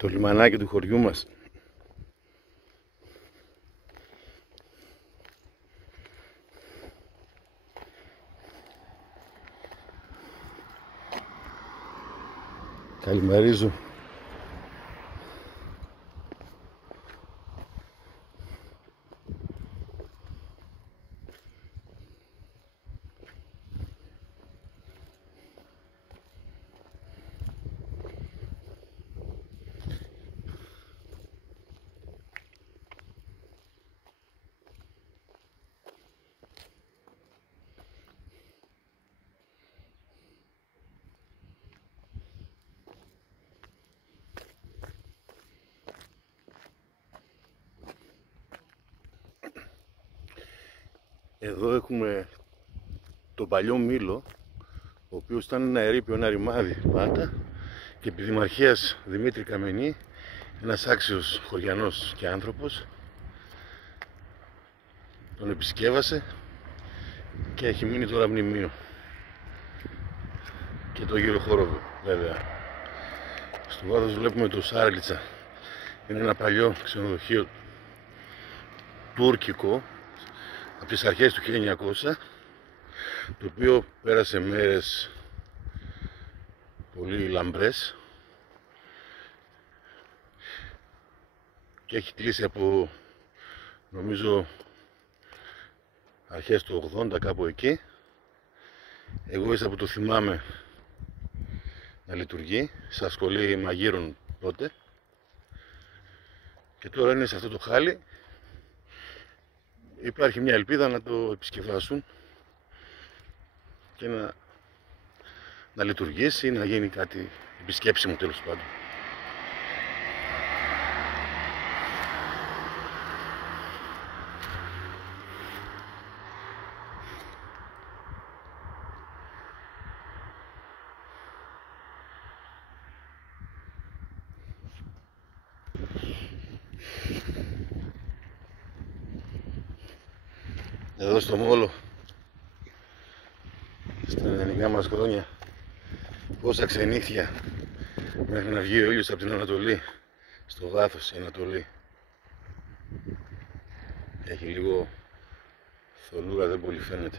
Το λιμανάκι του χωριού μας. Καλημερίζω. Εδώ έχουμε τον παλιό Μήλο, ο οποίος ήταν ένα ερείπιο, ένα ρημάδι πάντα, και επί Δημαρχίας Δημήτρη Καμενή, ένας άξιος χωριανός και άνθρωπος, τον επισκέβασε και έχει μείνει τώρα μνημείο. Και το γύρο χώρο βέβαια. Στο βάθος βλέπουμε το Σάρλιτσα, είναι ένα παλιό ξενοδοχείο τουρκικό από τις αρχές του 1900, το οποίο πέρασε μέρες πολύ λαμπρές και έχει κλείσει από, νομίζω, αρχές του 80, κάπου εκεί. Εγώ ίσα που το θυμάμαι να λειτουργεί σε σχολή μαγείρων τότε, και τώρα είναι σε αυτό το χάλι. Υπάρχει μια ελπίδα να το επισκευάσουν και να λειτουργήσει ή να γίνει κάτι επισκέψιμο, τέλος πάντων. Εδώ στο Μόλο, στα ελληνικά μας χρόνια, πόσα ξενύχια μέχρι να βγει ο ήλιος από την Ανατολή, στο βάθος η Ανατολή. Έχει λίγο θολούρα, δεν πολύ φαίνεται.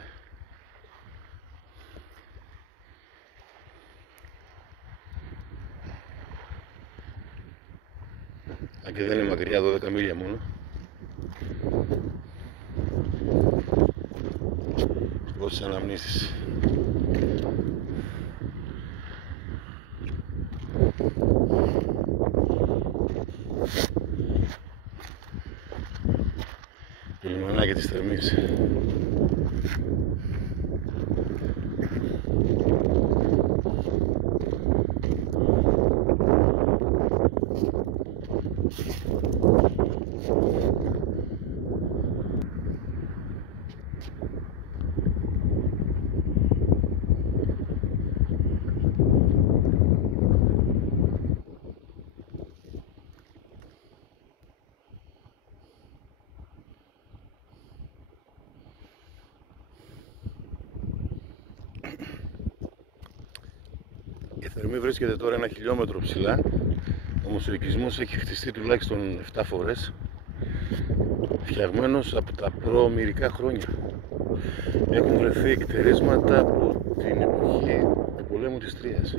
Αν και δεν είναι μακριά, 12 μίλια μόνο. Πόσες αναμνήσεις. Το λιμανάκι της Θερμής. Η Θερμή βρίσκεται τώρα 1 χιλιόμετρο ψηλά, όμως ο οικισμός έχει χτιστεί τουλάχιστον 7 φορές, φτιαγμένος από τα προομηρικά χρόνια. Έχουν βρεθεί εκτερίσματα από την εποχή του πολέμου της Τρίας.